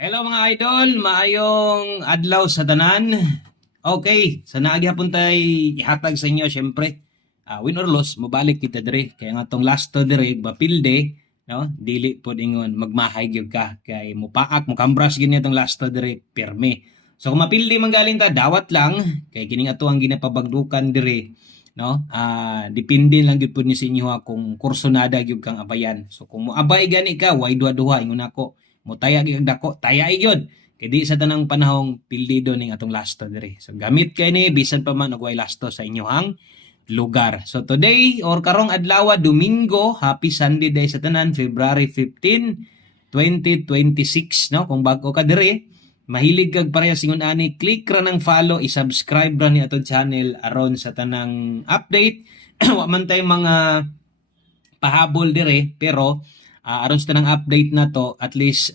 Hello mga idol, maayong adlaw sa tanan. Okay, sa naagyapon tay ihatag sa inyo syempre. Win or loss, mobalik kita dire. Kaya nga tong last to dire bapilde, no? Dili pod ingon magmahay gyud ka kay mupaak mo kambras gid tong last to dire pirme. So kung mapilde man galing ta dawat lang kay kining ato ang ginapabagdukan dire, no? Depende lang gyud pod ni sa inyo kung kursonada gyud kang abayan. So kung moabay gani ka, way duha-duha ingon ako mutaya gyud dako taya gyud kay di sa tanang panahong pildido ning atong lasto diri. So gamit kay ni bisan pa man og way lasto sa inyohang lugar. So today or karong adlaw Domingo, happy Sunday day sa tanan, February 15, 2026 no. Kung bago ka diri, mahilig kag pareha singon ani, click ra ng follow, i-subscribe ra ni atong channel aron sa tanang update. Wa man tay mga pahabol dire pero aron sa tanang update na to, at least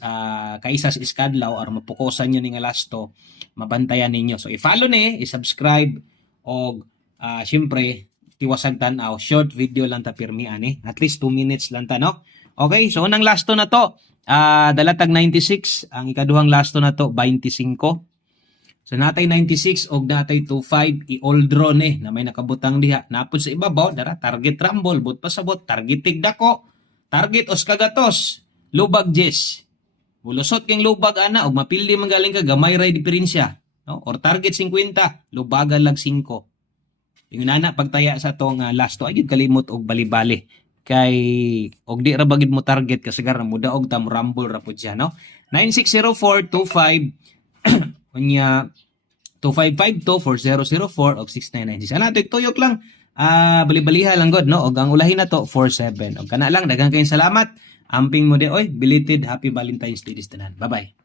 kaisa sa iskadlaw or mapukosan nyo ni nga lasto, mabantayan ninyo. So i-follow ni, i-subscribe og syempre tiwasag tanaw, short video lang ta pirmi ani, at least 2 minutes lang ta no. Okay, so unang lasto na to, dalatag 96, ang ikaduhang lasto na to 25. So natay 96 og natay 25 i-all draw ni na may nakabutang diha. Napod sa ibabaw dara target rumble, but pasabot target tigdako. Target os kagatos, lubag 10. Mulusot kang lubag ana og mapildi man galing ka gamay ray diferensya, no? Or target 50, lubagan lag 5. Ingon ana pagtaya sa tong lasto ayud kalimot og bali-bali. Kay og di ra bagid mo target kasagar na mudaog ta mo rumble ra pud siya, no? 960425 unya 25524004 og 6996. Ana tuyok lang. Bali-baliha lang god no, og ang ulahin na to 47. Og kana lang daghang kayong salamat. Amping mo di oy, belated happy Valentine's Day tanan. Bye-bye.